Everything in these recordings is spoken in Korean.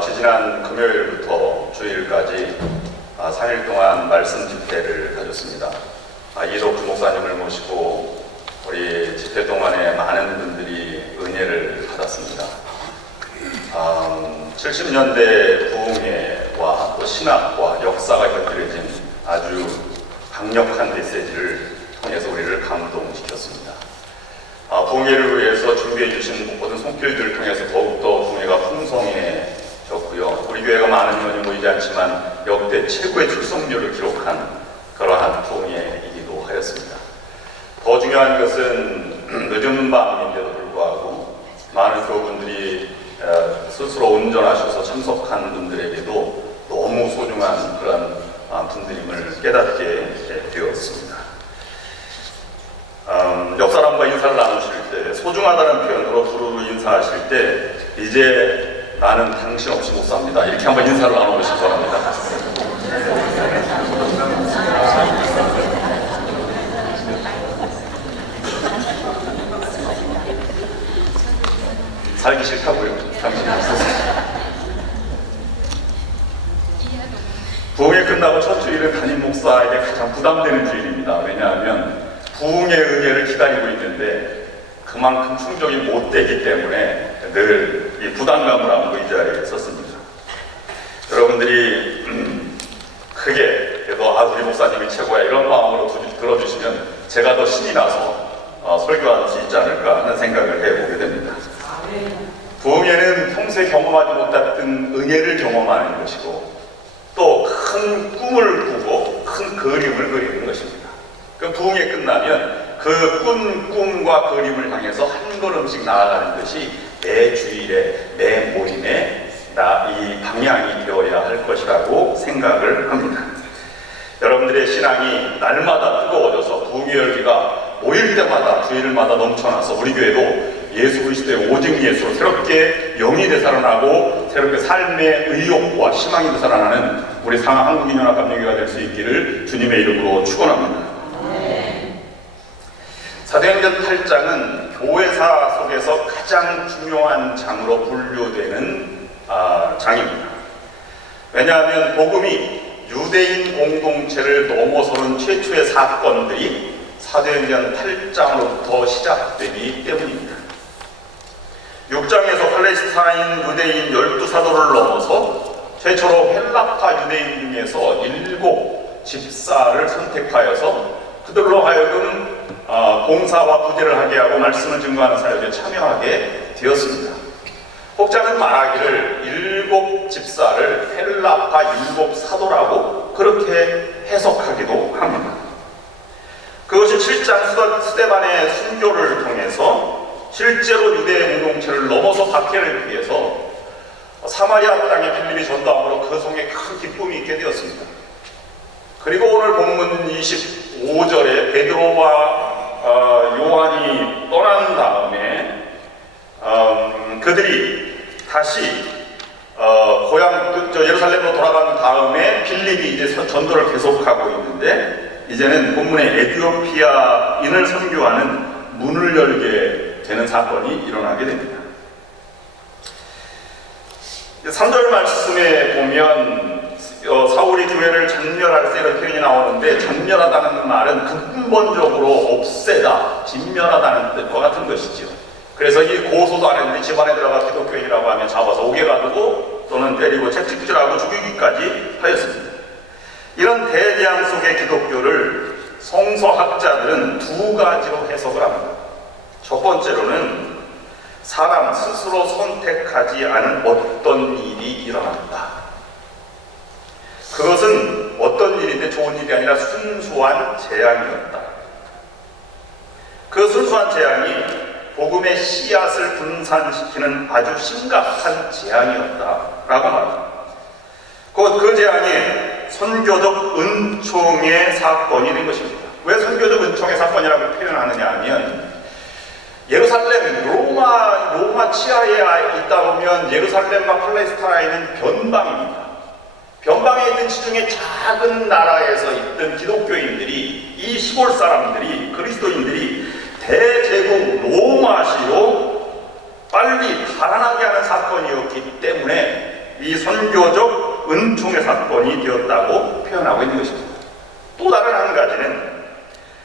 지지난 금요일부터 주일까지 3일 동안 말씀 집회를 가졌습니다. 이덕주 목사님을 모시고 우리 집회 동안에 많은 분들이 은혜를 받았습니다. 70년대 부흥회와 또 신학과 역사가 곁들여진 아주 강력한 메시지를 통해서 우리를 감동시켰습니다. 부흥회를 위해서 준비해 주신 모든 손길들을 통해서 더욱더 부흥회가 풍성해졌고요. 우리 교회가 많은 인원이 모이지 않지만 역대 최고의 출석률을 기록한 그러한 부흥회이기도 하였습니다. 더 중요한 것은 늦은 밤인데도 불구하고 많은 교우분들이 스스로 운전하셔서 참석한 분들에게도 너무 소중한 그런 분들임을 깨닫게 되었습니다. 옆 사람과 인사를 나누실 때 소중하다는 표현으로 두루루 인사하실 때 이제 나는 당신 없이 못 삽니다. 이렇게 한번 인사를 나눠보시기 바랍니다. 살기 싫다고요. 당신이 없어서. 부흥회 끝나고 첫 주일은 담임 목사에게 가장 부담되는 주일입니다. 왜냐하면 부흥의 은혜를 기다리고 있는데 그만큼 충족이 못 되기 때문에 늘 이 부담감을 안고 이 자리에 섰습니다. 여러분들이 크게 그래도 우리 목사님이 최고야 이런 마음으로 들어주시면 제가 더 신이 나서 설교할 수 있지 않을까 하는 생각을 해보게 됩니다. 부흥회는 평소에 경험하지 못했던 은혜를 경험하는 것이고 또 큰 꿈을 꾸고 큰 그림을 그리는 것입니다. 그 부흥회 끝나면 그 꿈과 그림을 향해서 한 걸음씩 나아가는 것이 매 주일에 매 모임에 이 방향이 되어야 할 것이라고 생각을 합니다. 여러분들의 신앙이 날마다 뜨거워져서 부흥회 열기가 모일 때마다 주일마다 넘쳐나서 우리 교회도 예수 그리스도의 오직 예수로 새롭게 영이 되살아나고 새롭게 삶의 의욕과 희망이 되살아나는 우리 상하 한국인연합감리교회가 될 수 있기를 주님의 이름으로 축원합니다. 사도행전 8장은 교회사 속에서 가장 중요한 장으로 분류되는 장입니다. 왜냐하면 복음이 유대인 공동체를 넘어서는 최초의 사건들이 사도행전 8장으로부터 시작되기 때문입니다. 6장에서 팔레스타인 유대인 12사도를 넘어서 최초로 헬라파 유대인 중에서 7 집사를 선택하여서 그들로 하여금 봉사와 구제를 하게 하고 말씀을 증거하는 사역에 참여하게 되었습니다. 혹자는 말하기를 7 집사를 헬라파 7 사도라고 그렇게 해석하기도 합니다. 그것이 7장 스데반의 순교를 통해서 실제로 유대 공동체를 넘어서 박해를 피해서 사마리아 땅에 필립이 전도함으로 그 속에 큰 기쁨이 있게 되었습니다. 그리고 오늘 본문 25절에 베드로와 요한이 떠난 다음에 그들이 다시 예루살렘으로 돌아간 다음에 필립이 이제 전도를 계속하고 있는데 이제는 본문의 에티오피아인을 선교하는 문을 열게 되는 사건이 일어나게 됩니다. 3절 말씀에 보면 사울이 교회를 전멸할 때 이런 표현이 나오는데 전멸하다는 말은 근본적으로 없애다, 진멸하다는 뜻과 같은 것이죠. 그래서 이 고소도 안 했는데 집안에 들어가 기독교인이라고 하면 잡아서 옥에 가두고 또는 때리고 채찍질하고 죽이기까지 하였습니다. 이런 대재앙 속의 기독교를 성서학자들은 2가지로 해석을 합니다. 첫 번째로는 사람 스스로 선택하지 않은 어떤 일이 일어난다. 그것은 어떤 일인데 좋은 일이 아니라 순수한 재앙이었다. 그 순수한 재앙이 복음의 씨앗을 분산시키는 아주 심각한 재앙이었다라고 말합니다. 그 재앙이 선교적 은총의 사건이 된 것입니다. 왜 선교적 은총의 사건이라고 표현하느냐 하면 예루살렘, 로마 치하에 있다 보면 예루살렘과 팔레스타인은 변방입니다. 변방에 있던 지중해 작은 나라에서 있던 기독교인들이, 이 시골 사람들이, 그리스도인들이 대제국 로마시로 빨리 달아나게 하는 사건이었기 때문에 이 선교적 은총의 사건이 되었다고 표현하고 있는 것입니다. 또 다른 한 가지는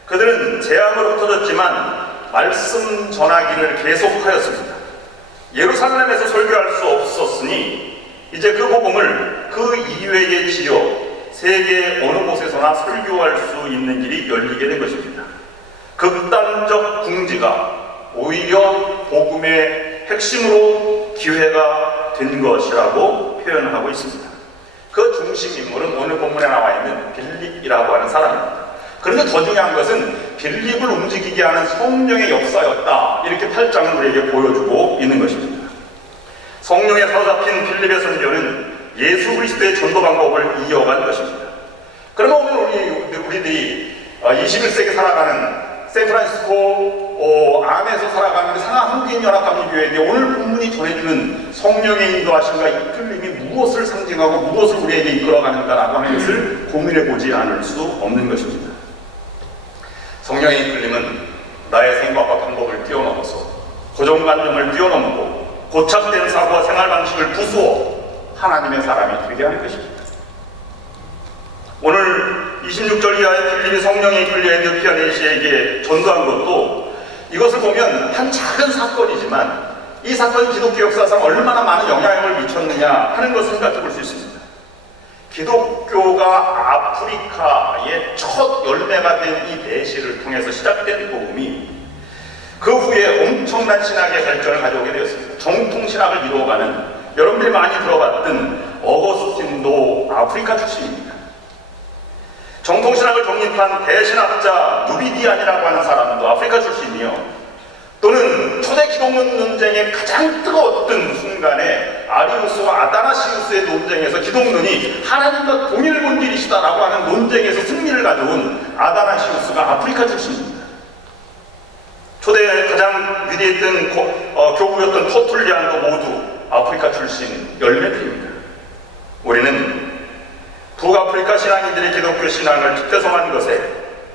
그들은 재앙으로 흩어졌지만 말씀 전하기를 계속하였습니다. 예루살렘에서 설교할 수 없었으니 이제 그 복음을 그 이외의 지역, 세계 어느 곳에서나 설교할 수 있는 길이 열리게 된 것입니다. 극단적 궁지가 오히려 복음의 핵심으로 기회가 된 것이라고 표현하고 있습니다. 그 중심 인물은 오늘 본문에 나와 있는 빌립이라고 하는 사람입니다. 그런데 더 중요한 것은 빌립을 움직이게 하는 성령의 역사였다. 이렇게 8장은 우리에게 보여주고 있는 것입니다. 성령에 사로잡힌 빌립의 선교는 예수 그리스도의 전도 방법을 이어간 것입니다. 그러면 오늘 우리들이 21세기 살아가는 샌프란시스코 안에서 살아가는 상하 한국인연합감리교회에 오늘 본문이 전해주는 성령의 인도하심과 이끌림이 무엇을 상징하고 무엇을 우리에게 이끌어가는가라고 하는 것을 고민해보지 않을 수 없는 것입니다. 성령의 이끌림은 나의 생각과 방법을 뛰어넘어서 고정관념을 뛰어넘고 고착된 사고와 생활 방식을 부수어 하나님의 사람이 되게 하는 것입니다. 오늘 26절 이하의 빌립이 성령에 이끌려 에디오피아 내시에게 전도한 것도 이것을 보면 한 작은 사건이지만 이 사건이 기독교 역사상 얼마나 많은 영향을 미쳤느냐 하는 것을 생각해 볼 수 있습니다. 기독교가 아프리카의 첫 열매가 된 이 내시를 통해서 시작된 복음이 그 후에 엄청난 신학의 발전을 가져오게 되었습니다. 정통신학을 이루어가는, 여러분들이 많이 들어봤던 어거스틴도 아프리카 출신입니다. 정통신학을 정립한 대신학자 누비디안이라고 하는 사람도 아프리카 출신이요. 또는 초대 기독론 논쟁의 가장 뜨거웠던 순간에 아리우스와 아다나시우스의 논쟁에서 기독론이 하나님과 동일 본질이시다라고 하는 논쟁에서 승리를 가져온 아다나시우스가 아프리카 출신입니다. 초대 가장 위대했던 교구였던 터툴리안도 모두 아프리카 출신 열매들입니다. 우리는 북아프리카 신앙인들의 기독교 신앙을 특대성한 것에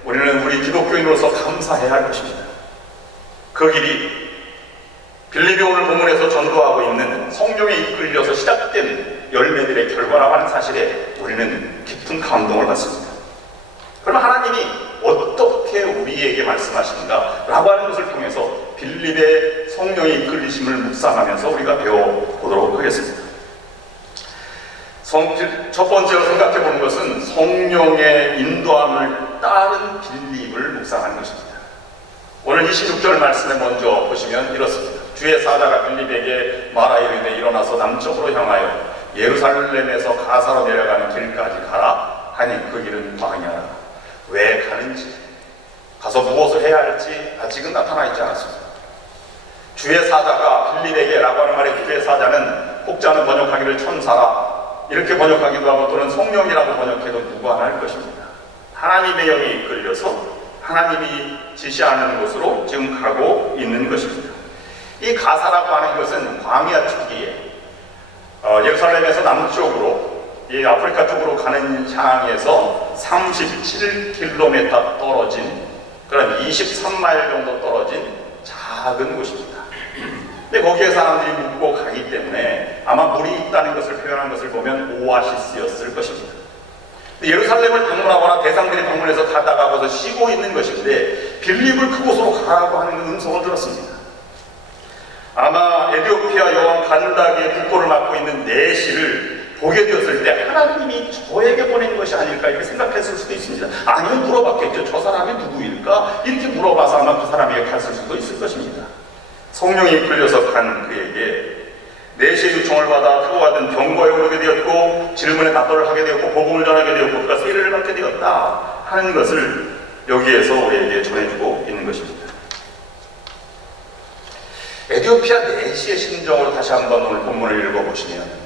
우리는 우리 기독교인으로서 감사해야 할 것입니다. 그 길이 빌립이 오늘 본문에서 전도하고 있는 성령에 이끌려서 시작된 열매들의 결과라고 하는 사실에 우리는 깊은 감동을 받습니다. 그러면 하나님이 어떻게 우리에게 말씀하시는가 라고 하는 것을 통해서 빌립의 성령의 이끌리심을 묵상하면서 우리가 배워보도록 하겠습니다. 첫 번째로 생각해 보는 것은 성령의 인도함을 따른 빌립을 묵상하는 것입니다. 오늘 26절 말씀에 먼저 보시면 이렇습니다. 주의 사자가 빌립에게 말하여 이르되 일어나서 남쪽으로 향하여 예루살렘에서 가사로 내려가는 길까지 가라 하니 그 길은 광야라. 왜 가는지, 가서 무엇을 해야 할지 아직은 나타나 있지 않았습니다. 주의 사자가 빌립에게 라고 하는 말의 주의 사자는 혹자는 번역하기를 천사라 이렇게 번역하기도 하고 또는 성령이라고 번역해도 무관할 것입니다. 하나님의 영에 이끌려서 하나님이 지시하는 곳으로 지금 가고 있는 것입니다. 이 가사라고 하는 것은 광야 초기에 예루살렘에서 남쪽으로 이 아프리카 쪽으로 가는 향에서 37km 떨어진 그런 23마일 정도 떨어진 작은 곳입니다. 근데 거기에 사람들이 묵고 가기 때문에 아마 물이 있다는 것을 표현한 것을 보면 오아시스였을 것입니다. 예루살렘을 방문하거나 대상들이 방문해서 가다가 거기서 쉬고 있는 것인데 빌립을 그곳으로 가라고 하는 음성을 들었습니다. 아마 에디오피아 여왕 간다기의 국고를 맡고 있는 내시를 보게 되었을 때 하나님이 저에게 보낸 것이 아닐까 이렇게 생각했을 수도 있습니다. 아니면 물어봤겠죠. 저 사람이 누구일까? 이렇게 물어봐서 아마 그 사람에게 갔을 수도 있을 것입니다. 성령이 이끌려서 간 그에게 내시의 요청을 받아 타고 가던 병거에 오르게 되었고 질문에 답변을 하게 되었고 복음을 전하게 되었고 그가 세례를 받게 되었다 하는 것을 여기에서 우리에게 전해주고 있는 것입니다. 에디오피아 내시의 심정으로 다시 한번 오늘 본문을 읽어보시면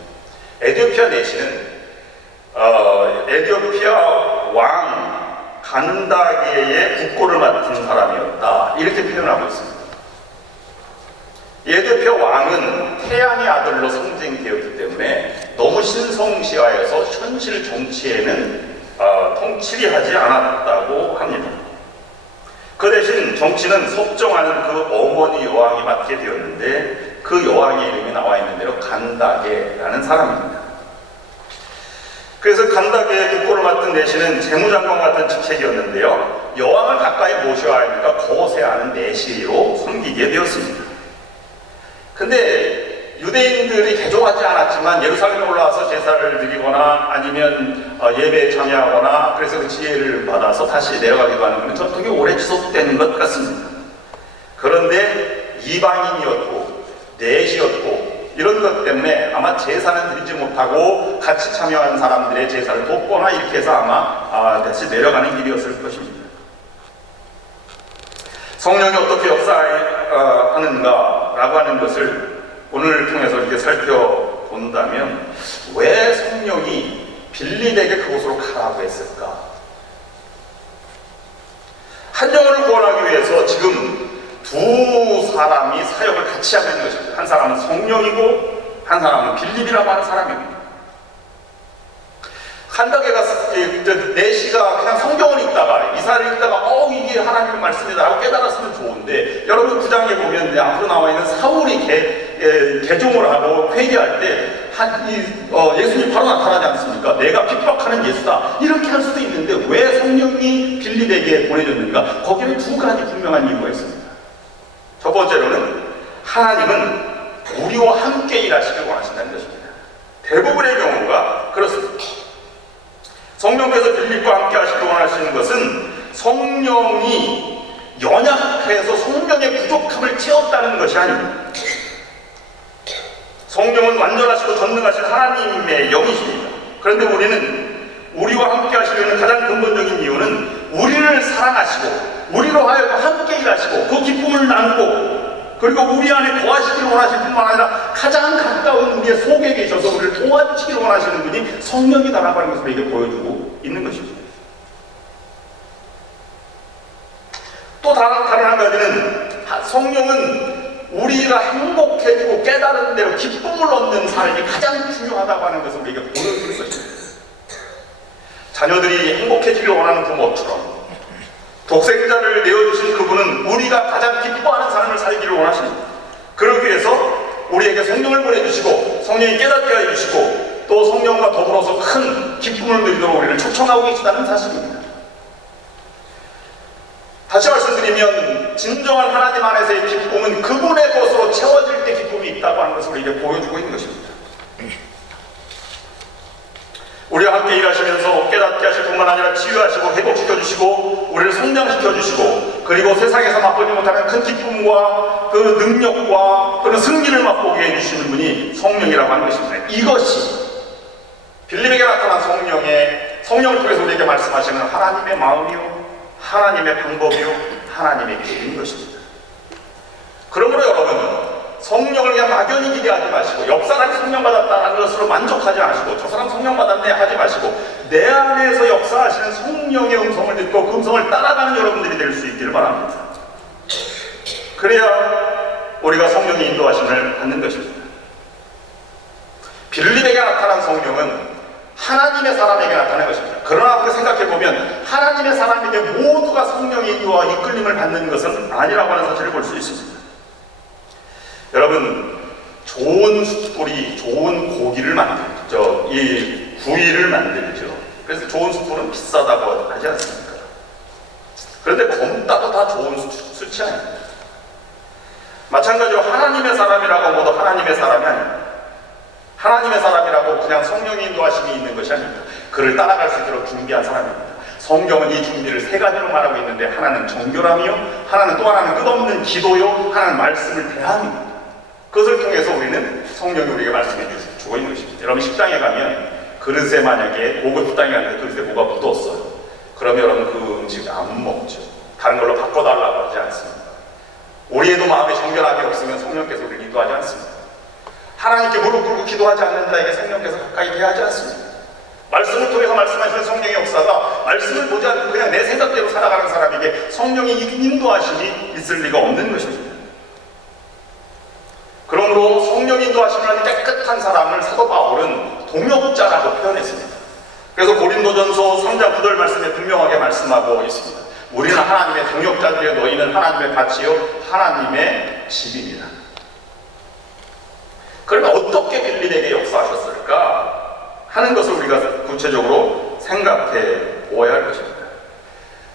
에디오피아 내시는 에디오피아 왕 간다게의 국고를 맡은 사람이었다 이렇게 표현하고 있습니다. 에디오피아 왕은 태양의 아들로 상징되었기 때문에 너무 신성시하여서 현실 정치에는 통치리 하지 않았다고 합니다. 그 대신 정치는 섭정하는 그 어머니 여왕이 맡게 되었는데 그 여왕의 이름이 나와 있는 대로 간다게라는 사람입니다. 그래서 간다게의 국고를 맡은 내시는 재무장관 같은 직책이었는데요. 여왕을 가까이 모셔야 하니까 거세하는 내시로 섬기게 되었습니다. 근데 유대인들이 개종하지 않았지만 예루살렘에 올라와서 제사를 드리거나 아니면 예배에 참여하거나 그래서 그 지혜를 받아서 다시 내려가기도 하는 것은 전통이 오래 지속되는 것 같습니다. 그런데 이방인이었고 내시였고 이런 것 때문에 아마 제사는 드리지 못하고 같이 참여한 사람들의 제사를 돕거나 이렇게 해서 아마 다시 내려가는 길이었을 것입니다. 성령이 어떻게 역사하는가라고 하는 것을 오늘 통해서 이렇게 살펴본다면 왜 성령이 빌립에게 그곳으로 가라고 했을까? 한 영혼을 구원하기 위해서 지금 두 사람이 사역을 같이 하고 있는 것입니다. 한 사람은 성령이고 한 사람은 빌립이라고 하는 사람입니다. 간다게가 내시가 그냥 성경을 읽다가 이사를 읽다가 이게 하나님의 말씀이다 라고 깨달았으면 좋은데 여러분 9장에 보면 앞으로 나와 있는 사울이 개종을 하고 회개할 때 예수님 바로 나타나지 않습니까? 내가 핍박하는 예수다 이렇게 할 수도 있는데 왜 성령이 빌립에게 보내줬는가? 거기는 두 가지 분명한 이유가 있습니다. 첫 번째로는 하나님은 우리와 함께 일하시길 원하신다는 것입니다. 대부분의 경우가 그렇습니다. 성령께서 빌립과 함께 하시길 원하시는 것은 성령이 연약해서 성령의 부족함을 채웠다는 것이 아닙니다. 성령은 완전하시고 전능하신 하나님의 영이십니다. 그런데 우리는 우리와 함께 하시려는 가장 근본적인 이유는 우리를 사랑하시고 우리로 하여금 함께 일하시고 그 기쁨을 나누고 그리고 우리 안에 거하시길 원하실 뿐만 아니라 가장 가까운 우리의 속에 계셔서 우리를 도와주시길 원하시는 분이 성령이다라고 하는 것을 이렇게 보여주고 있는 것입니다. 또 다른 한 가지는 성령은 우리가 행복해지고 깨달은 대로 기쁨을 얻는 삶이 가장 중요하다고 하는 것을 우리에게 보여주는 것입니다. 자녀들이 행복해지길 원하는 부모처럼 독생자를 내어주신 그분은 우리가 가장 기뻐하는 삶을 살기를 원하십니다. 그러기 위해서 우리에게 성령을 보내주시고 성령이 깨닫게 해주시고 또 성령과 더불어서 큰 기쁨을 누리도록 우리를 초청하고 계시다는 사실입니다. 다시 말씀드리면 진정한 하나님 안에서의 기쁨은 그분의 것으로 채워질 때 기쁨이 있다고 하는 것을 우리에게 보여주고 있는 것입니다. 우리와 함께 일하시면서 깨닫게 하실 뿐만 아니라 치유하시고 회복시켜주시고 우리를 성장시켜주시고 그리고 세상에서 맛보지 못하는 큰 기쁨과 그 능력과 그런 승리를 맛보게 해주시는 분이 성령이라고 하는 것입니다. 이것이 빌립에게 나타난 성령을 통해서 우리에게 말씀하시는 하나님의 마음이요 하나님의 방법이요 하나님의 길인 것입니다. 그러므로 여러분 성령을 그냥 막연히 기대하지 마시고 옆 사람이 성령 받았다는 것으로 만족하지 않으시고 저 사람 성령 받았네 하지 마시고 내 안에서 역사하시는 성령의 음성을 듣고 그 음성을 따라가는 여러분들이 될 수 있기를 바랍니다. 그래야 우리가 성령의 인도하심을 받는 것입니다. 빌립에게 나타난 성령은 하나님의 사람에게 나타난 것입니다. 그러나 그렇게 생각해보면 하나님의 사람에게 모두가 성령의 인도와 이끌림을 받는 것은 아니라고 하는 사실을 볼 수 있습니다. 여러분 좋은 숯불이 좋은 고기를 만들죠. 이 구이를 만들죠. 그래서 좋은 숯불은 비싸다고 하지 않습니까? 그런데 검다도 다 좋은 숯이 아닙니다. 마찬가지로 하나님의 사람이라고 모두 하나님의 사람이 아닙니다. 하나님의 사람이라고 그냥 성령의 인도하심이 있는 것이 아닙니다. 그를 따라갈 수 있도록 준비한 사람입니다. 성경은 이 준비를 세 가지로 말하고 있는데 하나는 정결함이요 하나는 또 하나는 끝없는 기도요 하나는 말씀을 대함입니다. 그것을 통해서 우리는 성령이 우리에게 말씀해 주고 있는 것입니다. 여러분 식당에 가면 그릇에 만약에 고급 식당에 갔는데 그릇에 뭐가 묻었어요. 그러면 여러분 그 음식 안 먹죠. 다른 걸로 바꿔달라고 하지 않습니다. 우리에도 마음에 정결함이 없으면 성령께서 우리를 인도하지 않습니다. 하나님께 무릎 꿇고 기도하지 않는 자에게 성령께서 가까이 대하지 않습니다. 말씀을 통해서 말씀하시는 성령의 역사가 말씀을 보지 않고 그냥 내 생각대로 살아가는 사람에게 성령의 인도하심이 있을 리가 없는 것입니다. 그러므로 성령 인도하심을 하는 깨끗한 사람을 사도 바울은 동역자라고 표현했습니다. 그래서 고린도전서 3장 9절 말씀에 분명하게 말씀하고 있습니다. 우리는 하나님의 동역자들이요 너희는 하나님의 밭이요 하나님의 집입니다. 그러면 어떻게 빌립에게 역사하셨을까 하는 것을 우리가 구체적으로 생각해 보아야 할 것입니다.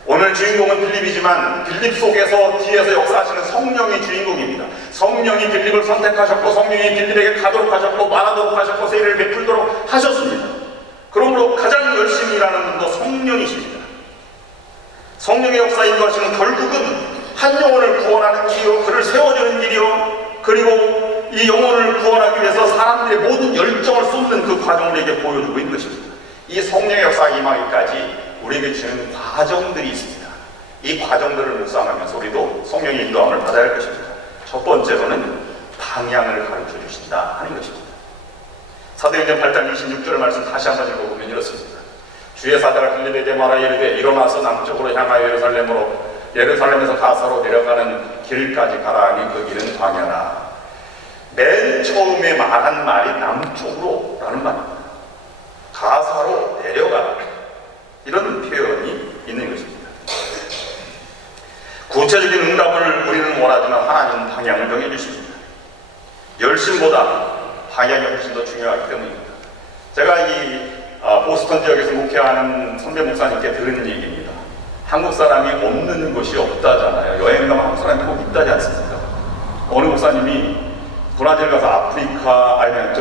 오늘 주인공은 빌립이지만 빌립 속에서 뒤에서 역사하시는 성령이 주인공입니다. 성령이 빌립을 선택하셨고 성령이 빌립에게 가도록 하셨고 말하도록 하셨고 세례를 베풀도록 하셨습니다. 그러므로 가장 열심히 일하는 분도 성령이십니다. 성령의 역사 인도하시는 결국은 한 영혼을 구원하는 길이요, 그를 세워주는 길이요, 그리고 이 영혼을 구원하기 위해서 사람들의 모든 열정을 쏟는 그 과정을 우리에게 보여주고 있는 것입니다. 이 성령의 역사 임하기까지 우리에게 주는 과정들이 있습니다. 이 과정들을 묵상하면서 우리도 성령의 인도함을 받아야 할 것입니다. 첫 번째로는 방향을 가르쳐 주신다 하는 것입니다. 사도행전 8장 26절 말씀 다시 한번 읽어보면 이렇습니다. 주의 사자가 빌립에게 말하여 이르되 일어나서 남쪽으로 향하여 예루살렘에서 가사로 내려가는 길까지 가라 하니 그 길은 광야라. 맨 처음에 말한 말이 남쪽으로 라는 말입니다. 가사로 내려가라, 이런 표현이 있는 것입니다. 구체적인 응답을 우리는 원하지만 하나님은 방향을 정해주십니다. 열심보다 방향이 훨씬 더 중요하기 때문입니다. 제가 이 보스턴 지역에서 목회하는 선배 목사님께 들은 얘기입니다. 한국 사람이 없는 곳이 없다잖아요. 여행 가면 한국 사람이 꼭 있다지 않습니까? 어느 목사님이 브라질 가서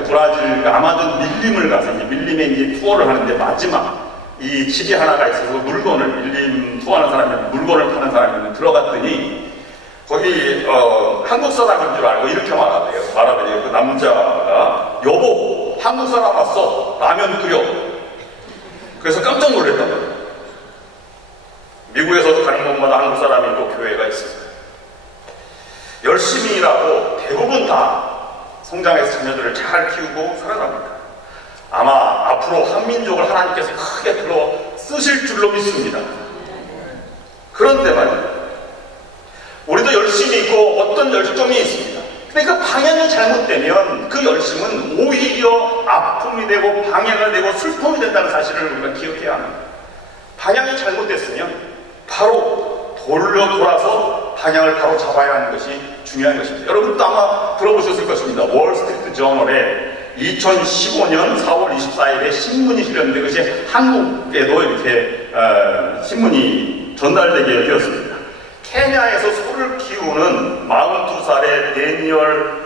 브라질 아마존 밀림을 가서 밀림에 이제 투어를 하는데 마지막 이 집이 하나가 있어서 밀림 투어하는 사람이 물건을 파는 사람이 들어갔더니 거기 한국 사람인 줄 알고 이렇게 말하더래요. 그 남자가 여보 한국 사람 왔어, 라면 끓여. 그래서 깜짝 놀랐단 말이에요. 미국에서도 가는 곳마다 한국 사람이 있고 교회가 있습니다. 열심히 일하고 대부분 다 성장해서 자녀들을 잘 키우고 살아갑니다. 아마 앞으로 한민족을 하나님께서 크게 들어 쓰실 줄로 믿습니다. 그런데 말입니다. 우리도 열심히 있고 어떤 열정이 있습니다. 근데 그 방향이 잘못되면 그 열심은 오히려 아픔이 되고 방해가 되고 슬픔이 된다는 사실을 우리가 기억해야 합니다. 방향이 잘못됐으면 바로 돌아서 방향을 바로 잡아야 하는 것이 중요한 것입니다. 여러분도 아마 들어보셨을 것입니다. 월스트리트 저널에 2015년 4월 24일에 신문이 실렸는데 그것이 한국에도 이렇게 신문이 전달되게 되었습니다. 케냐에서 소를 키우는 42살의 데니얼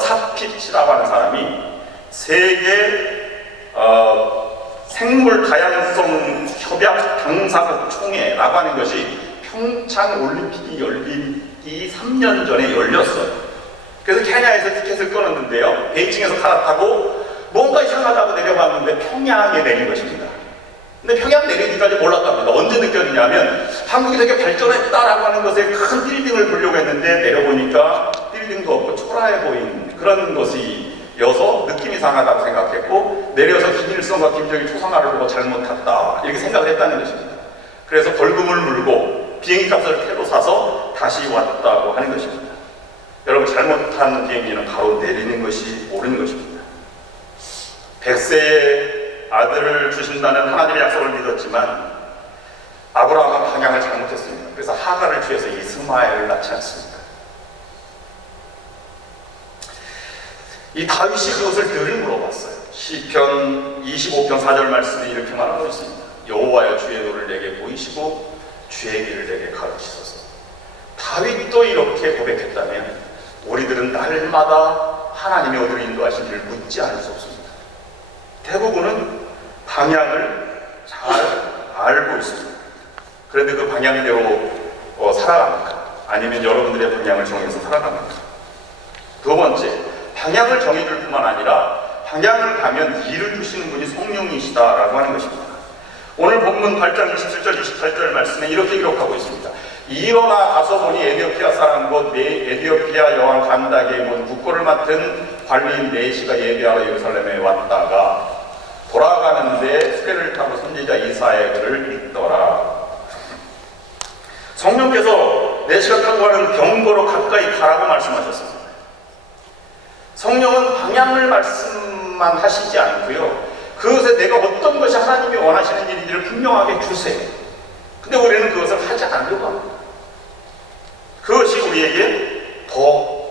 사피치라고 하는 사람이 세계 생물 다양성 협약 당사국 총회라고 하는 것이 평창 올림픽이 열리기 3년 전에 열렸어요. 그래서 케냐에서 티켓을 끊었는데요. 베이징에서 갈아타고 뭔가 이상하다고 내려봤는데 평양에 내린 것입니다. 근데 평양 내리기까지 몰랐답니다. 언제 느꼈느냐면 한국이 되게 발전했다라고 하는 것에 큰 빌딩을 보려고 했는데 내려보니까 빌딩도 없고 초라해 보인 그런 것이어서 느낌이 이상하다고 생각했고 내려서 김일성과 김정일 초상화를 보고 잘못 탔다 이렇게 생각을 했다는 것입니다. 그래서 벌금을 물고 비행기 값을 새로 사서 다시 왔다고 하는 것입니다. 여러분 잘못한 비행기는 바로 내리는 것이 옳은 것입니다. 100세의 아들을 주신다는 하나님의 약속을 믿었지만 아브라함은 방향을 잘못했습니다. 그래서 하가를 취해서 이스마엘을 낳지 않습니다. 이 다윗이 그것을 늘 물어봤어요. 시편 25편 4절 말씀에 이렇게 말하고 있습니다. 여호와여 주의 도를 내게 보이시고 주의 길을 내게 가르치소서. 다윗도 이렇게 고백했다면 우리들은 날마다 하나님이 어디로 인도하시는지를 묻지 않을 수 없습니다. 대부분은 방향을 잘 알고 있습니다. 그런데 그 방향대로 살아갑니까? 아니면 여러분들의 방향을 정해서 살아갑니까? 두 번째, 방향을 정해줄 뿐만 아니라 방향을 가면 일을 주시는 분이 성령이시다라고 하는 것입니다. 오늘 본문 8장 27절 28절 말씀에 이렇게 기록하고 있습니다. 일어나 가서 보니 에디오피아 사람 곧 에디오피아 여왕 간다게의 모든 국고를 맡은 관리인 네시가 예배하러 예루살렘에 왔다가 돌아가는데 수레를 타고 선지자 이사야의 글을 읽더라. 성령께서 네시가 타고 가는 병거로 가까이 가라고 말씀하셨습니다. 성령은 방향을 말씀만 하시지 않고요. 그것에 내가 어떤 것이 하나님이 원하시는 일인지를 분명하게 주세요. 근데 우리는 그것을 하지 않으려고 합니다. 그것이 우리에게 더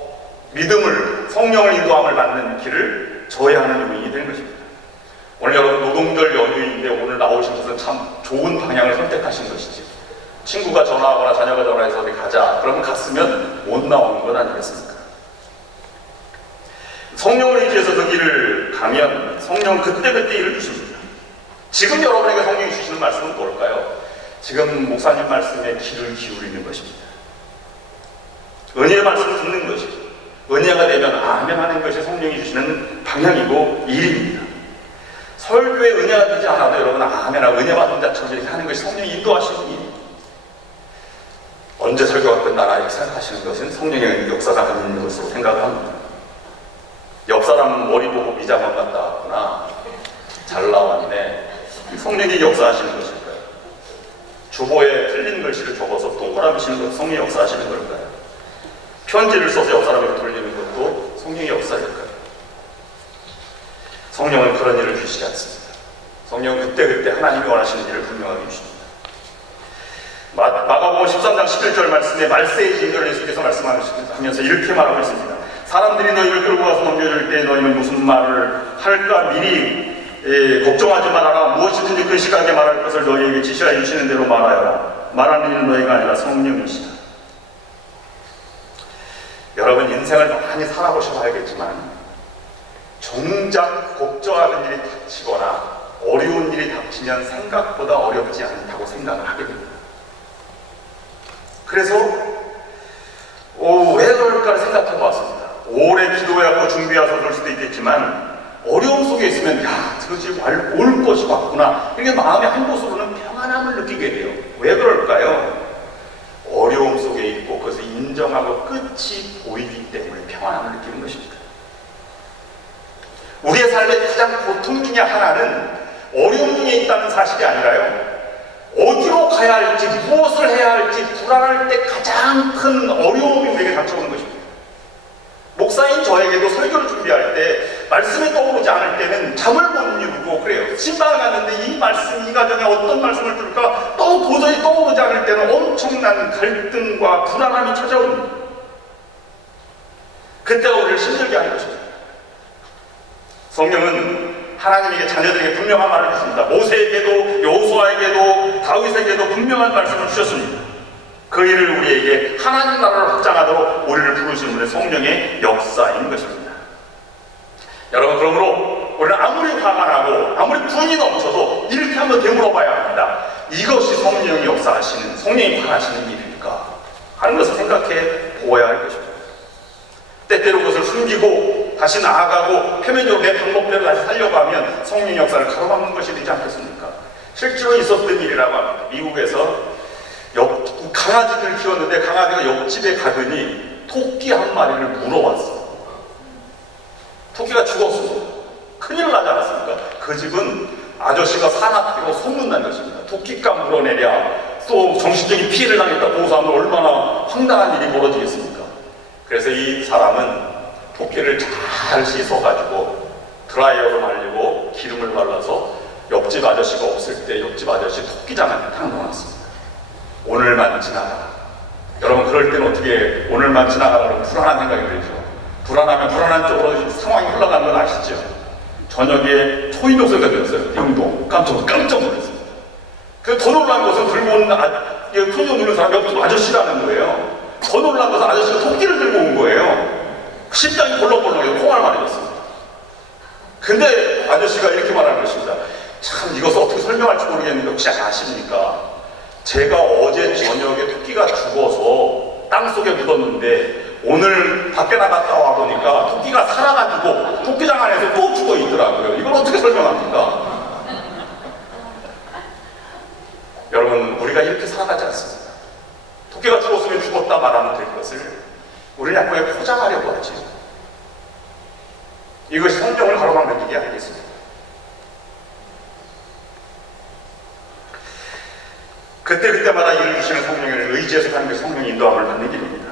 믿음을 성령을 인도함을 받는 길을 저해야 하는 요인이 되는 것입니다. 오늘 여러분 노동절 연휴인데 오늘 나오신 것은 참 좋은 방향을 선택하신 것이지, 친구가 전화하거나 자녀가 전화해서 어디 가자 그러면 갔으면 못 나오는 건 아니겠습니까? 성령을 의지해서 그 길을 가면 성령은 그때그때 일을 주십니다. 지금 여러분에게 성령이 주시는 말씀은 뭘까요? 지금 목사님 말씀에 귀를 기울이는 것입니다. 은혜의 말씀을 듣는 것이고, 은혜가 되면 아멘 하는 것이 성령이 주시는 방향이고 일입니다. 설교에 은혜가 되지 않아도 여러분 아멘하고 은혜 받은 자처럼 이렇게 하는 것이 성령이 인도하시는 일입니다. 언제 설교가 끝나나 이렇게 생각하시는 것은 성령의 역사가 아닌 것으로 생각합니다. 옆 사람 머리 보고 미장원 갔다 왔구나, 잘 나왔네, 성령이 역사하시는 것일까요? 주보에 틀린 글씨를 적어서 동그라미 치는 것도 성령이 역사하시는 걸까요? 편지를 써서 옆 사람에게 돌리는 것도 성령의 역사일까요? 성령은 그런 일을 주시지 않습니다. 성령은 그때그때 하나님이 원하시는 일을 분명하게 주십니다. 마가복음 13장 11절 말씀에 말세의 징조를 예수께서 말씀하시면서 이렇게 말하고 있습니다. 사람들이 너희를 끌고 가서 넘겨줄 때 너희는 무슨 말을 할까 미리 걱정하지 말아라. 무엇이든지 그 시각에 말할 것을 너희에게 지시하여 주시는 대로 말하여라. 말하는 이는 너희가 아니라 성령이시다. 여러분 인생을 많이 살아보셔서 알겠지만 정작 걱정하는 일이 닥치거나 어려운 일이 닥치면 생각보다 어렵지 않다고 생각을 하게 됩니다. 그래서 왜 그럴까를 생각해 보았습니다. 오래 기도해갖고 준비해서 그럴 수도 있겠지만 어려움 속에 있으면 도대체 올 것이 왔구나, 이게 마음의 한 곳으로는 평안함을 느끼게 돼요. 왜 그럴까요? 어려움 속에 있고 그것을 인정하고 끝이 보이기 때문에 평안함을 느끼는 것입니다. 우리의 삶의 가장 고통 중에 하나는 어려움 중에 있다는 사실이 아니라요, 어디로 가야 할지 무엇을 해야 할지 불안할 때 가장 큰 어려움이 우리에게 닥쳐오는 것입니다. 목사인 저에게도 설교를 준비할 때 말씀이 떠오르지 않을 때는 잠을 못 이루고 그래요. 신방을 갔는데 이 말씀, 이 가정에 어떤 말씀을 들을까 또 도저히 떠오르지 않을 때는 엄청난 갈등과 불안함이 찾아옵니다. 그때가 우리를 힘들게 하는 것입니다. 성령은 하나님에게 자녀들에게 분명한 말을 주십니다. 모세에게도 여호수아에게도 다윗에게도 분명한 말씀을 주셨습니다. 그 일을 우리에게 하나님 나라를 확장하도록 우리를 부르시는 분의 성령의 역사인 것입니다. 여러분, 그러므로 우리는 아무리 화가 나고 아무리 분이 넘쳐도 이렇게 한번 되물어봐야 합니다. 이것이 성령이 역사하시는, 성령이 관하시는 일일까 하는 것을 생각해 보아야 할 것입니다. 때때로 그것을 숨기고 다시 나아가고 표면적으로 내 방법대로 다시 살려고 하면 성령 역사를 가로막는 것이 되지 않겠습니까? 실제로 있었던 일이라고 합니다. 미국에서 강아지를 키웠는데 강아지가 옆집에 가더니 토끼 한 마리를 물어왔어. 토끼가 죽었어. 큰일 나지 않았습니까? 그 집은 아저씨가 산악기로 소문난 것입니다. 토끼값 물어내랴, 또 정신적인 피해를 당했다 보호사하면 얼마나 황당한 일이 벌어지겠습니까? 그래서 이 사람은 토끼를 잘 씻어가지고 드라이어로 말리고 기름을 발라서 옆집 아저씨가 없을 때 옆집 아저씨 토끼장한테 탁 넣어놨습니다. 오늘만 지나가라. 여러분, 그럴 때는 어떻게 오늘만 지나가라 그러면 불안한 생각이 들죠. 불안하면 불안한 쪽으로 상황이 흘러가는 건 아시죠? 저녁에 초인종 소리가 들렸어요. 영도 깜짝 놀랐습니다. 더 놀란 것은 들고 온 초인종 누른 사람 옆집 아저씨라는 거예요. 더 놀란 것은 아저씨가 토끼를 들고 온 거예요. 심장이 벌렁벌렁해서 콩알 말해졌습니다. 근데 아저씨가 이렇게 말하는 것입니다. 참 이것을 어떻게 설명할지 모르겠는데 혹시 아십니까? 제가 어제 저녁에 토끼가 죽어서 땅속에 묻었는데 오늘 밖에 나갔다 와보니까 토끼가 살아가지고 토끼장 안에서 또 죽어 있더라고요. 이걸 어떻게 설명합니까? 여러분, 우리가 이렇게 살아가지 않습니다. 토끼가 죽었으면 죽었다 말하면 될 것을 우리는 약간 포장하려고 하지. 이것이 성령을 가로막는 일이 아니겠습니까? 그때마다 일을 주시는 성령을 의지해서 가는 게 성령의 인도함을 받는 길입니다.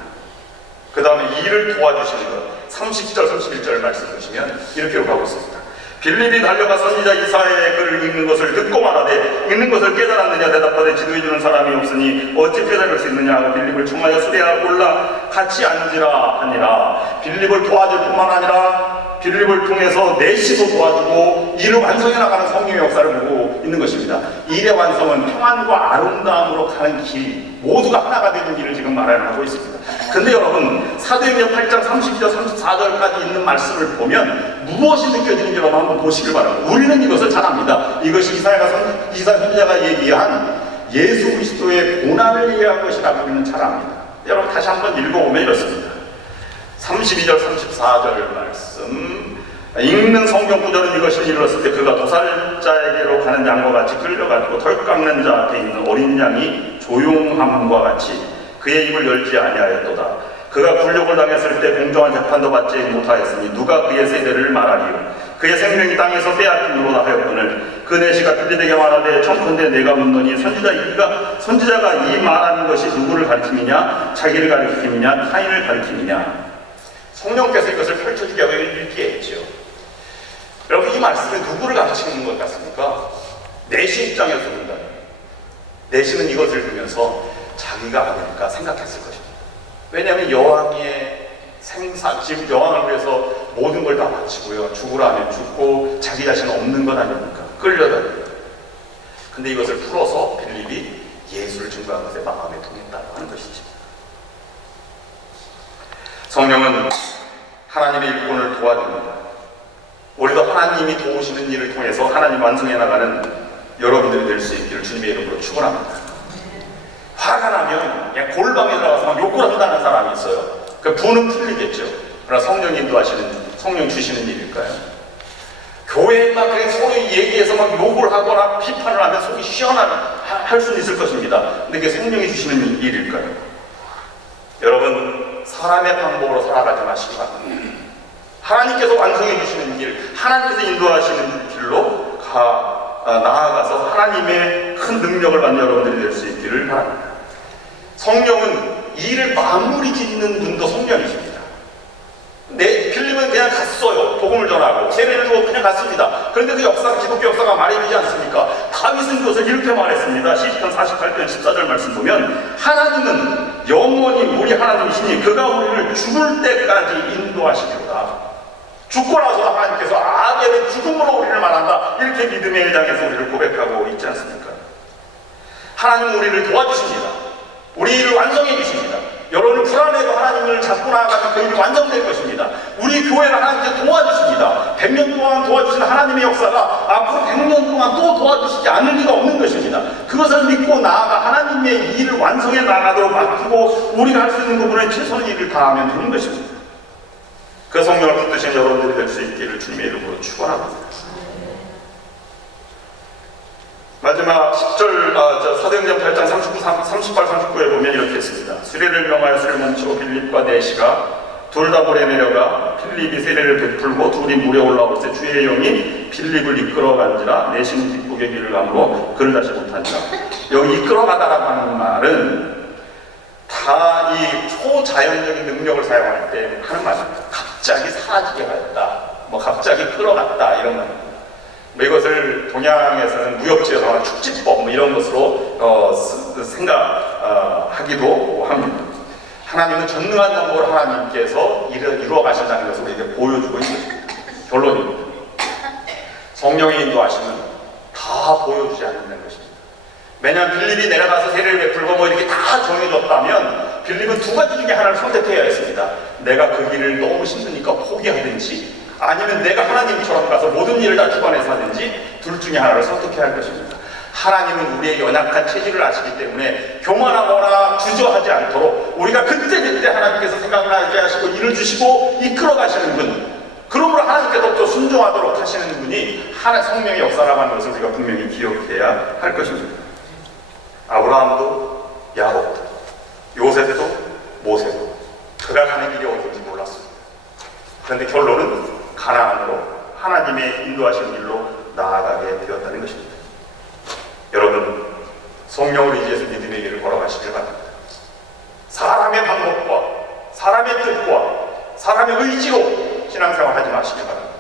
그 다음에 이 일을 도와주시는 것, 30절, 31절 말씀 보시면 이렇게 하고 있습니다. 빌립이 달려가 선지자 이사야의 글을 읽는 것을 듣고 말하되 읽는 것을 깨달았느냐 대답하되 지도해주는 사람이 없으니 어찌 깨달을 수 있느냐 하고 빌립을 청하여 수레에 올라 같이 앉으라 하니라. 빌립을 도와줄 뿐만 아니라 빌립을 통해서 내시도 도와주고 이를 완성해 나가는 성령의 역사를 보고 있는 것입니다. 일의 완성은 평안과 아름다움으로 가는 길, 모두가 하나가 되는 일을 지금 말하고 있습니다. 근데 여러분, 사도행전 8장 32절 34절까지 있는 말씀을 보면 무엇이 느껴지는지 여러분 한번 보시길 바랍니다. 우리는 이것을 잘 압니다. 이것이 이사 선지자가 얘기한 예수 그리스도의 고난을 이해한 것이라고 우리는 잘 압니다. 여러분 다시 한번 읽어보면 이렇습니다. 32절 34절 말씀, 읽는 성경 구절은 이것이 이르렀을 때 그가 도살자에게로 가는 양과 같이 끌려가지고 털 깎는 자 앞에 있는 어린 양이 조용함과 같이 그의 입을 열지 아니하였도다. 그가 굴욕을 당했을 때 공정한 재판도 받지 못하였으니 누가 그의 세대를 말하리요. 그의 생명이 땅에서 빼앗김으로다 하였거늘 그 내시가 빌립에게 말하되 청컨대 내가 묻노니 선지자가 이 말하는 것이 누구를 가리킴이냐, 자기를 가리킴이냐, 타인을 가리킴이냐. 성령께서 이것을 펼쳐주게 하고 읽게 했죠. 여러분, 이 말씀은 누구를 가르치는 것 같습니까? 내시 입장에서 본다면 내시는 이것을 보면서 자기가 아닐까 생각했을 것입니다. 왜냐하면 여왕의 지금 여왕을 위해서 모든 걸 다 바치고요, 죽으라면 죽고 자기 자신 없는 것 아닙니까? 끌려다니고. 근데 이것을 풀어서 빌립이 예수를 증거한 것에 마음에 동했다고 하는 것이죠. 성령은 하나님의 일꾼을 도와줍니다. 우리도 하나님이 도우시는 일을 통해서 하나님 완성해 나가는 여러분들이 될 수 있기를 주님의 이름으로 축원합니다. 화가 나면 그냥 골방에 들어가서 막 욕을 한다는 사람이 있어요. 그 분은 풀리겠죠. 그러나 성령 인도하시는, 성령 주시는 일일까요? 교회에 막 그냥 서로 얘기해서 막 욕을 하거나 비판을 하면 속이 시원할 수는 있을 것입니다. 근데 그게 성령이 주시는 일일까요? 여러분, 사람의 방법으로 살아가지 마시기 바랍니다. 하나님께서 완성해 주시는 길, 하나님께서 인도하시는 길로 나아가서 하나님의 큰 능력을 받는 여러분들이 될 수 있기를 바랍니다. 성령은 일을 마무리 짓는 분도 성령이십니다. 빌립은 그냥 갔어요. 복음을 전하고 세례를 주고 그냥 갔습니다. 그런데 그 역사가, 기독교 역사가 말해주지 않습니까? 다윗은 그것을 이렇게 말했습니다. 시편 48편 14절 말씀 보면 하나님은 영원히 우리 하나님이시니 그가 우리를 죽을 때까지 인도하시리로다. 죽고 나서 하나님께서 아벨의 죽음으로 우리를 말한다, 이렇게 믿음의 일장에서 우리를 고백하고 있지 않습니까? 하나님은 우리를 도와주십니다. 우리 일을 완성해 주십니다. 여러분을 불안해도 하나님을 잡고 나아가면 그 일이 완성될 것입니다. 우리 교회를 하나님께 도와주십니다. 100년 동안 도와주신 하나님의 역사가 앞으로 100년 동안 또 도와주시지 않을 리가 없는 것입니다. 그것을 믿고 나아가 하나님의 일을 완성해 나가도록 맡기고 우리가 할 수 있는 부분에 최선의 일을 다하면 되는 것입니다. 그 성령을 붙드신 여러분들이 될 수 있기를 주님의 이름으로 축원합니다. 마지막 10절, 사도행전 8장 38, 39에 보면 이렇게 했습니다. 수레를 명하여 수레를 멈추고 빌립과 내시가 둘 다 물에 내려가 빌립이 세례를 베풀고 둘이 물에 올라올 때 주의 영이 빌립을 이끌어간지라 내시는 기쁘게 길을 가므로 그를 다시 못하니라. 여기 이끌어가다라고 하는 말은 다 이 초자연적인 능력을 사용할 때 하는 말입니다. 갑자기 사라지게 하였다, 갑자기 끌어갔다, 이런 말입니다. 이것을 동양에서는 무협지에서 축지법 이런 것으로 생각하기도 합니다. 하나님은 전능한 방법으로 하나님께서 이루어 가신다는 것을 우리에게 보여주고 있는 것입니다. 결론입니다. 성령의 인도하심은 다 보여주지 않는다는 것입니다. 왜냐하면 빌립이 내려가서 세례를 베풀고 이렇게 다 정해졌다면 빌립은 두 가지 중에 하나를 선택해야 했습니다. 내가 그 길을 너무 힘드니까 포기하든지, 아니면 내가 하나님처럼 가서 모든 일을 다 주관해서 하든지, 둘 중에 하나를 선택해야 할 것입니다. 하나님은 우리의 연약한 체질을 아시기 때문에 교만하거나 주저하지 않도록 우리가 그때 하나님께서 생각을 하게 하시고 일을 주시고 이끌어 가시는 분, 그러므로 하나님께서 또 순종하도록 하시는 분이 성령의 역사라고 하는 것을 우리가 분명히 기억해야 할 것입니다. 아브라함도 야곱도 요셉도 모세도 그가 가는 길이 어딘지 몰랐습니다. 그런데 결론은 가나안으로 하나님의 인도하시는 길로 나아가게 되었다는 것입니다. 여러분, 성령을 의지해서 믿음의 길을 걸어가시길 바랍니다. 사람의 방법과 사람의 뜻과 사람의 의지로 신앙생활 하지 마시길 바랍니다.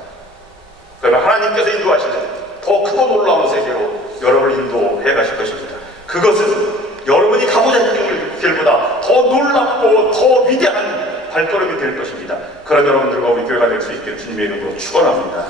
그러면 하나님께서 인도하시는 더 크고 놀라운 세계로 여러분을 인도해 가실 것입니다. 그것은 여러분이 가고자 했던 길보다 더 놀랍고 더 위대한 발걸음이 될 것입니다. 그런 여러분들과 우리 교회가 될 수 있기를 주님의 이름으로 축원합니다.